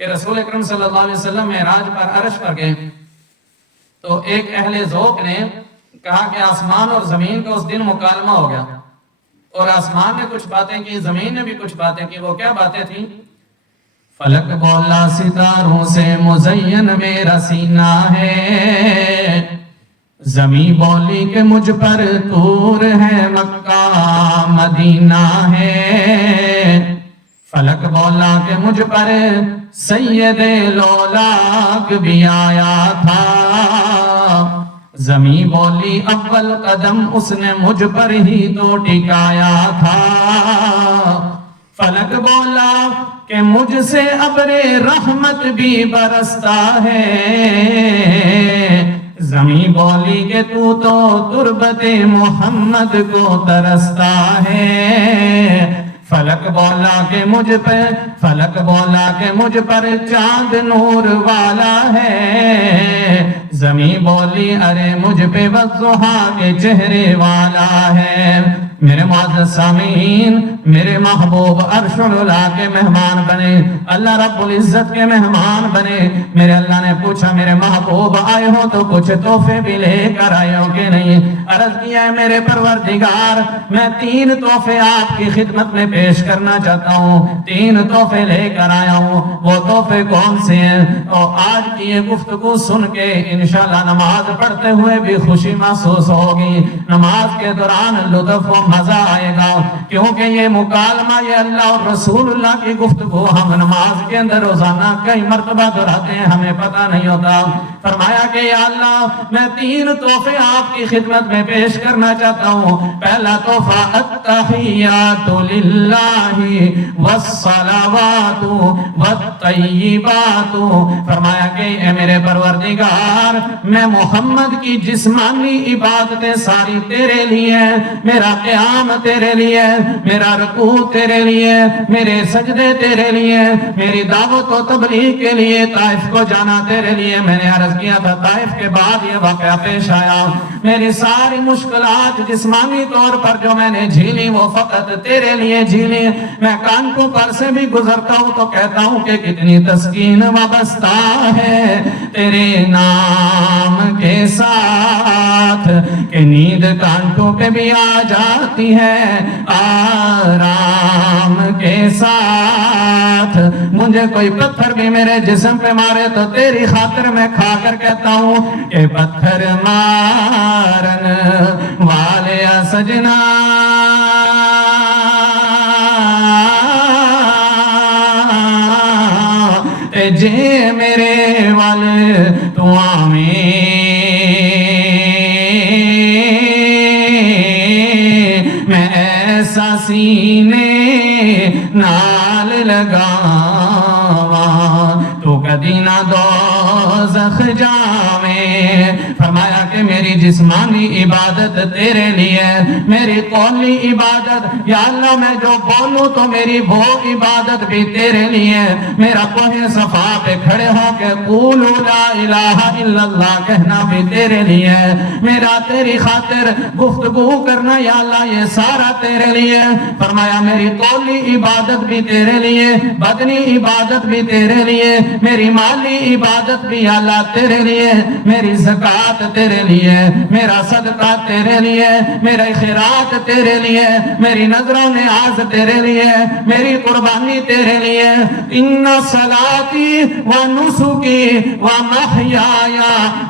کہ رسول اکرم صلی اللہ علیہ وسلم معراج پر عرش پر گئے تو ایک اہل ذوق نے کہا کہ آسمان اور زمین کا اس دن مکالمہ ہو گیا، اور آسمان نے کچھ باتیں کی، زمین نے بھی کچھ باتیں کی۔ وہ کیا باتیں تھیں؟ فلک بولا ستاروں سے مزین میرا سینہ ہے، زمین بولی کہ مجھ پر طور ہے مکہ مدینہ ہے، فلک بولا کہ مجھ پر سید لولاک بھی آیا تھا، زمین بولی اول قدم اس نے مجھ پر ہی تو ٹکایا تھا، فلک بولا کہ مجھ سے ابر رحمت بھی برستا ہے، زمین بولی کہ تو تربت محمد کو ترستا ہے، فلک بولا کہ مجھ پر چاند نور والا ہے، زمین بولی ارے مجھ پہ والضحا کے چہرے والا ہے۔ میرے معزز سامعین، میرے محبوب عرش العلا کے مہمان بنے، اللہ رب العزت کے مہمان بنے۔ میرے اللہ نے پوچھا میرے محبوب آئے ہو تو کچھ تحفے بھی لے کر آئے ہو کہ نہیں؟ عرض کیا ہے میرے پروردگار میں 3 تحفے آپ کی خدمت میں پیش کرنا چاہتا ہوں، 3 تحفے لے کر آیا ہوں۔ وہ تحفے کون سے ہیں؟ اور آج کی یہ گفتگو سن کے انشاءاللہ نماز پڑھتے ہوئے بھی خوشی محسوس ہوگی، نماز کے دوران لطف و مزہ آئے گا، کیونکہ یہ مکالمہ، یہ اللہ اور رسول اللہ کی گفتگو ہم نماز کے اندر روزانہ کئی مرتبہ دہراتے ہیں، ہمیں پتہ نہیں ہوتا۔ فرمایا کہ یا اللہ میں 3 تحفے آپ کی خدمت میں پیش کرنا چاہتا ہوں۔ پہلا تحفہ التحیات للہ والصلوات والطیبات، فرمایا کہ اے میرے پروردگار میں محمد کی جسمانی عبادتیں ساری تیرے لیے، میرا قیام تیرے لیے، میرا رکوع تیرے لیے، میرے سجدے تیرے لیے، میری دعوت و تبلیغ کے لیے طائف کو جانا تیرے لیے۔ میں نے عرض کیا تھا طائف کے بعد یہ واقعہ پیش آیا، میری ساری مشکلات جسمانی طور پر جو میں نے جھیلی وہ فقط تیرے لیے جھیلی۔ میں کانپور پر سے بھی گزرتا ہوں تو کہتا ہوں کہ کتنی تسکین وابستہ ہے تیرے نام کے ساتھ، کہ نیند کانٹوں پہ بھی آ جاتی ہے آرام کے ساتھ، مجھے کوئی پتھر بھی میرے جسم پہ مارے تو تیری خاطر میں کھا کر کہتا ہوں کہ پتھر مارن والے سجنا جے میرے والے تو آمین، میں ایسا سینے نال لگاواں تو کدی نہ دوزخ جاویں۔ فرمایا کہ میری جسمانی عبادت تیرے لیے، میری قولی عبادت یا اللہ میں جو بولوں تو میری وہ عبادت بھی تیرے لیے، میرا کوہ صفا پہ کھڑے ہو کے قولوا لا الہ الا اللہ کہنا بھی تیرے لیے، میرا تیری خاطر گفتگو کرنا یا اللہ یہ سارا تیرے لیے۔ فرمایا میری قولی عبادت بھی تیرے لیے، بدنی عبادت بھی تیرے لیے، میری مالی عبادت بھی یا اللہ تیرے لیے، میری زکوٰۃ تیرے لیے، میرا صدقہ تیرے لیے، میرا خیرات تیرے لیے، میری نظر و نیاز تیرے لیے، میری قربانی تیرے لیے۔ ان صلاتی و نسکی و محیای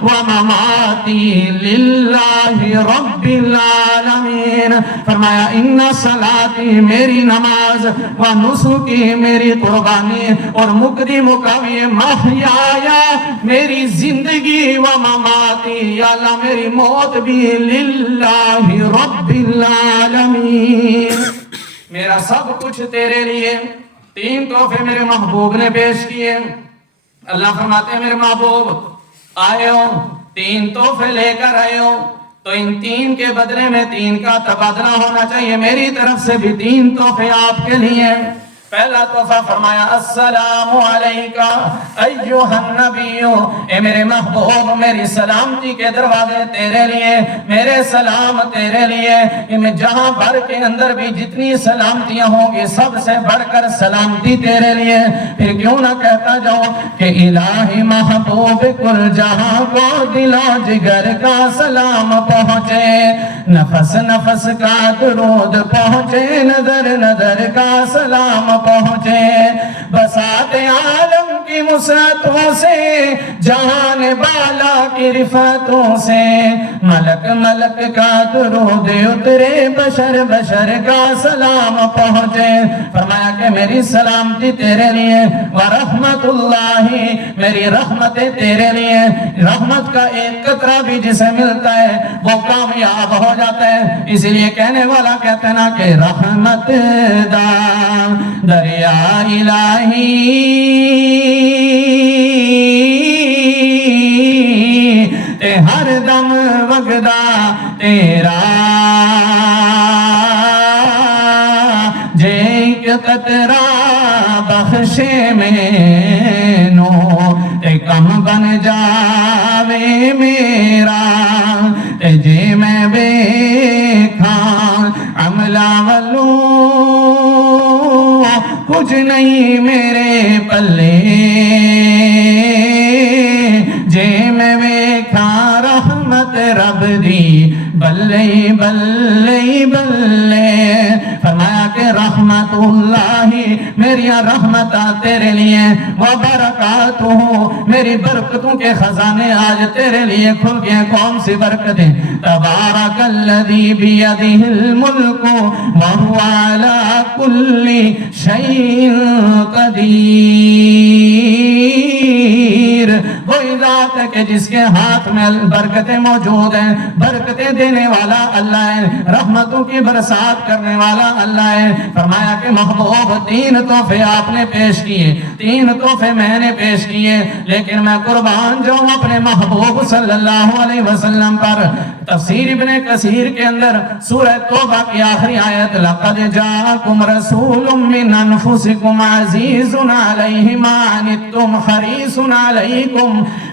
و مماتی للہ رب العالمین۔ فرمایا ان صلاتی میری نماز، و نسکی میری قربانی، اور مقدی مقامی محیای میری زندگی، و مماتی یا اللہ میری موت بھی للہ رب العالمین، میرا سب کچھ تیرے لیے۔ 3 تحفے میرے محبوب نے پیش کیے۔ اللہ فرماتے ہیں میرے محبوب آئے ہو، 3 تحفے لے کر آئے ہو، تو ان 3 کے بدلے میں 3 کا تبادلہ ہونا چاہیے، میری طرف سے بھی 3 تحفے آپ کے لیے۔ پہلا تحفہ فرمایا السلام علیکہ ایھا النبی، اے میرے محبوب میری سلامتی کے دروازے تیرے لیے، میرے سلام تیرے لیے، میں جہاں بھر کے اندر بھی جتنی سلامتیاں ہوں گی سب سے بڑھ کر سلامتی تیرے لیے۔ پھر کیوں نہ کہتا جاؤ کہ الہی محبوب کل جہاں کو دل و جگر کا سلام پہنچے، نفس نفس کا درود پہنچے، نظر نظر کا سلام پہنچے، بساط عالم کی وسعتوں سے، جہان بالا کی رفعتوں سے، ملک ملک کا درود اترے، بشر بشر کا سلام پہنچے۔ فرمایا کہ میری سلامتی تیرے لیے، ورحمت اللہ، میری رحمتیں تیرے لیے۔ رحمت کا ایک قطرہ بھی جسے ملتا ہے وہ کامیاب ہو جاتا ہے، اسی لیے کہنے والا کہتے ہیں نا کہ رحمت دا دریا الہی تے ہر دم وگدا تیرا، جے ایک قطرہ بخشے مینو تے کم بن جاوے میرا، تے جے میں بیکھاں عملہ ولو کچھ نہیں میرے پلے، جے میں بیکھاں رحمت رب دی بلے بلے بلے۔ فرمایا کہ رحمت اللہ، میری رحمتہ تیرے لیے، وبرکاتہ، میری برکتوں کے خزانے آج تیرے لیے کھل گئے۔ کون سی برکتیں؟ تبارک الذی بیدہ الملک وہو علی کل شیء قدیر، وہی ذات ہے کہ جس کے ہاتھ میں برکتیں موجود ہیں، برکتیں دینے والا اللہ ہے، رحمتوں کی برسات کرنے والا اللہ ہے۔ فرمایا کہ محبوب تین تحفے آپ نے پیش کیے، تین تحفے میں نے پیش کیے، لیکن میں قربان جاؤں اپنے محبوب صلی اللہ علیہ وسلم پر۔ تفسیر ابن کثیر کے اندر سورہ توبہ کی آخری آیت لَقَدْ جَاءَكُمْ رَسُولٌ مِّنْ أَنفُسِكُمْ عَزِيزٌ عَلَيْهِ مَا عَنِتُّمْ حَرِيصٌ عَلَيْكُمْ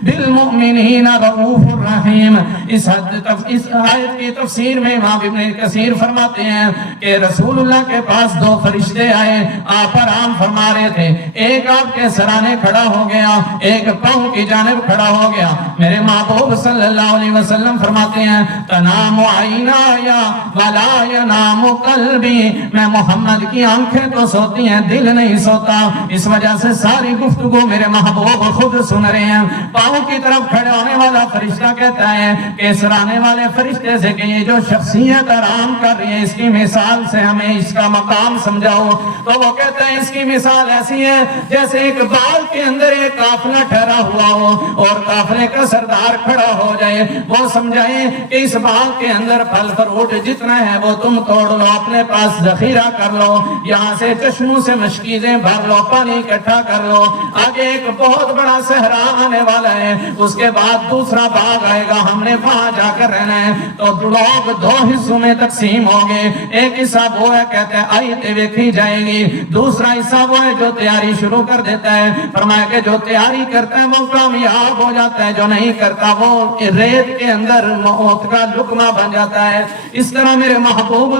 بِالْمُؤْمِنِينَ رَءُوفٌ رَحِيمٌ۔ اس آیت کی تفسیر میں امام ابن کثیر فرماتے ہیں کہ رسول اللہ کے پاس دو فرشتے آئے، آپ آرام فرما رہے تھے، ایک آپ کے سرانے کھڑا ہو گیا، ایک پاؤں کی جانب کھڑا ہو گیا۔ میرے محبوب صلی اللہ علیہ وسلم فرماتے ہیں تنام عینایا ولا ینام قلبی، میں محمد کی آنکھیں تو سوتی ہیں دل نہیں سوتا، اس وجہ سے ساری گفتگو میرے محبوب خود سن رہے ہیں۔ پاؤں کی طرف کھڑے ہونے والا فرشتہ کہتا ہے کہ سرانے والے فرشتے سے کہ یہ جو شخصیت آرام کر رہی ہے اس کی مثال سے ہمیں اس کا مقام سمجھاؤ، تو وہ کہتا ہے اس کی مثال ایسی ہے جیسے ایک بال کے اندر ایک قافلہ ٹھہرا ہوا ہو اور قافلے کا سردار کھڑا ہو جائے، وہ سمجھائے کہ اس باغ کے اندر پھل فروٹ جتنا ہے وہ تم توڑ لو، اپنے پاس ذخیرہ کر لو، یہاں سے چشموں سے مشکیزیں بھر لو، پانی اکٹھا کر لو، آگے ایک بہت بڑا صحرا آنے والا ہے، اس کے بعد دوسرا باغ آئے گا، ہم نے وہاں جا کر رہنا ہے۔ تو لوگ دو حصوں میں تقسیم ہوں گے، ایک حصہ وہ ہے کہتے ہیں آئیتے ویکھی جائے گی، دوسرا حصہ وہ ہے جو تیاری شروع کر دیتا ہے۔ فرمایا کہ جو تیاری کرتا ہے وہ کامیاب ہو جاتا ہے، جو نہیں کرتا وہ ریت کے اندر موت کا لقمہ بن جاتا ہے۔ اس طرح میرے محبوب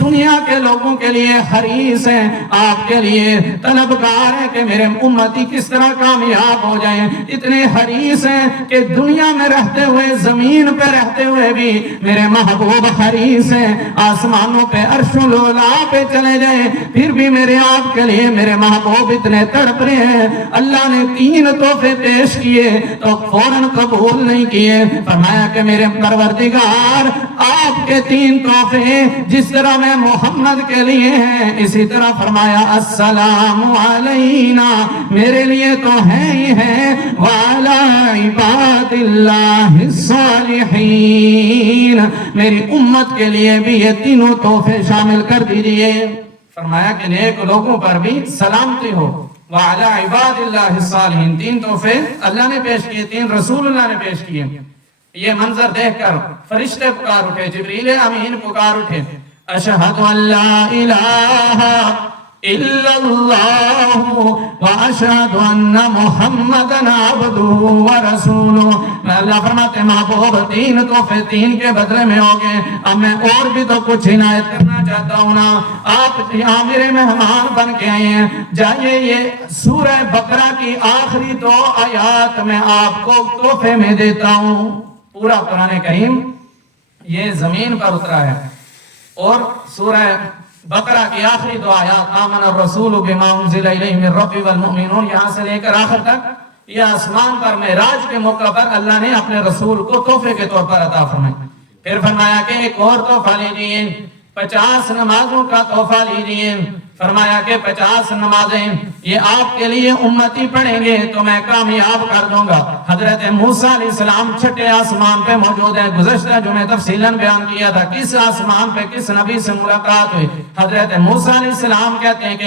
دنیا کے لوگوں کے لیے حریص ہیں، آپ کے لیے طلبگار ہیں کہ میرے امتی کس طرح کامیاب ہو جائیں، اتنے حریص ہیں کہ دنیا میں رہتے ہوئے، زمین پہ رہتے ہوئے بھی میرے محبوب حریص ہیں، آسمانوں پہ عرش العلا پہ چلے جائیں پھر بھی میرے آپ کے لیے میرے محبوب اتنے تڑپ رہے ہیں۔ اللہ نے تین تحفے پیش کیے تو فوراً قبول نہیں کیے، فرمایا کہ میرے پروردگار آپ کے تین تحفے جس طرح میں محمد کے لیے ہیں اسی طرح فرمایا السلام علینا، میرے لیے تو ہے ہی ہے، وعلی عباد اللہ الصالحین، میری امت کے لیے بھی یہ تینوں تحفے شامل کر دیجئے۔ فرمایا کہ نیک لوگوں پر بھی سلامتی ہو، وعلی عباد اللہ الصالحین، تین تحفے اللہ نے پیش کیے، تین رسول اللہ نے پیش کیے۔ یہ منظر دیکھ کر فرشتے پکار اٹھے، جبریل امین پکار اٹھے، اشہد ان لا الہ الا اللہ واشہد ان محمدن عبدہ ورسولہ. اللہ فرماتے ہیں محبوب تین تحفے تین کے بدلے میں ہوگے. اب میں اور بھی تو کچھ عنایت کرنا چاہتا ہوں نا. آپ یہاں میرے مہمان بن کے آئے ہیں, جائیے یہ سورہ بقرہ کی آخری 2 آیات میں آپ کو تحفے میں دیتا ہوں. پورا قرآن کریم یہ زمین پر اترا ہے, اور سورہ بقرہ کی آخری 2 آیات آمن الرسول بما انزل الیہ من ربہ والمؤمنون, یہاں سے لے کر آخر تک یہ آسمان پر معراج کے موقع پر اللہ نے اپنے رسول کو تحفے کے طور پر عطا فرمائی. پھر فرمایا کہ ایک اور تحفہ لیجیے, 50 نمازوں کا تحفہ لیجیے. فرمایا کہ 50 نمازیں یہ آپ کے لیے امتی پڑھیں گے تو میں کامیاب کر دوں گا. حضرت موسیٰ علیہ السلام چھٹے آسمان پہ موجود ہیں. گزشتہ جو میں تفصیلاً بیان کیا تھا کس آسمان پہ کس نبی سے ملاقات ہوئی. حضرت موسیٰ علیہ السلام کہتے ہیں کہ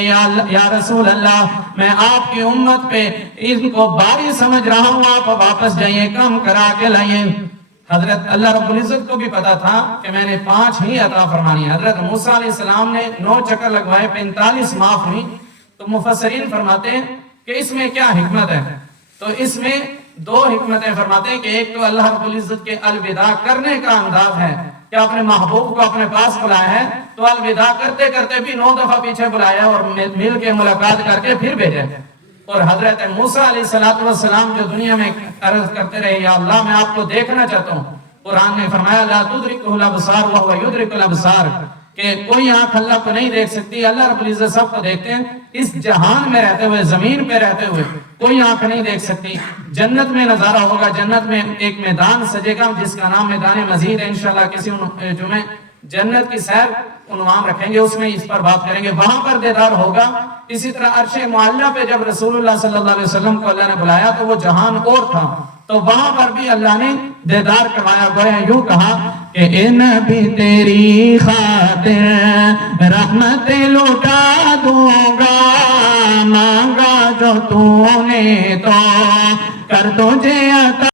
یا رسول اللہ, میں آپ کی امت پہ ان کو باری سمجھ رہا ہوں, آپ واپس جائیے کم کرا کے لائیں. حضرت اللہ رب العزت کو بھی پتا تھا کہ میں نے 5 ہی عطا فرمانی ہے. حضرت موسیٰ علیہ السلام نے 9 چکر لگوائے, 45 معاف ہوئی. تو مفسرین فرماتے ہیں کہ اس میں کیا حکمت ہے. تو اس میں 2 حکمتیں فرماتے ہیں کہ ایک تو اللہ رب العزت کے الوداع کرنے کا انداز ہے کہ اپنے محبوب کو اپنے پاس بلایا ہے تو الوداع کرتے کرتے بھی 9 دفعہ پیچھے بلایا اور مل کے ملاقات کر کے پھر بھیجے. اور حضرت موسیٰ علیہ السلام جو دنیا میں عرض کرتے رہے یا اللہ میں آپ کو دیکھنا چاہتا ہوں, قرآن نے فرمایا لا تدرکہ الابصار وہو یدرک الابصار, کہ کوئی آنکھ اللہ کو نہیں دیکھ سکتی, اللہ رب العزت سب کو دیکھتے ہیں. اس جہان میں رہتے ہوئے, زمین پہ رہتے ہوئے کوئی آنکھ نہیں دیکھ سکتی. جنت میں نظارہ ہوگا, جنت میں ایک میدان سجے گا جس کا نام میدان مزید ہے. انشاءاللہ کسی جمعے جنت کی سیر عنوان رکھیں گے, اس میں اس پر بات کریں گے. وہاں پر دیدار ہوگا. اسی طرح عرش معلیٰ پہ جب رسول اللہ صلی اللہ علیہ وسلم کو اللہ نے بلایا تو وہ جہان اور تھا, تو وہاں پر بھی اللہ نے دیدار کروایا. گویا یوں کہا کہ اے نبی تیری خاطر رحمتیں لوٹا دوں گا, مانگا جو تو نے تو کر تجھے عطا.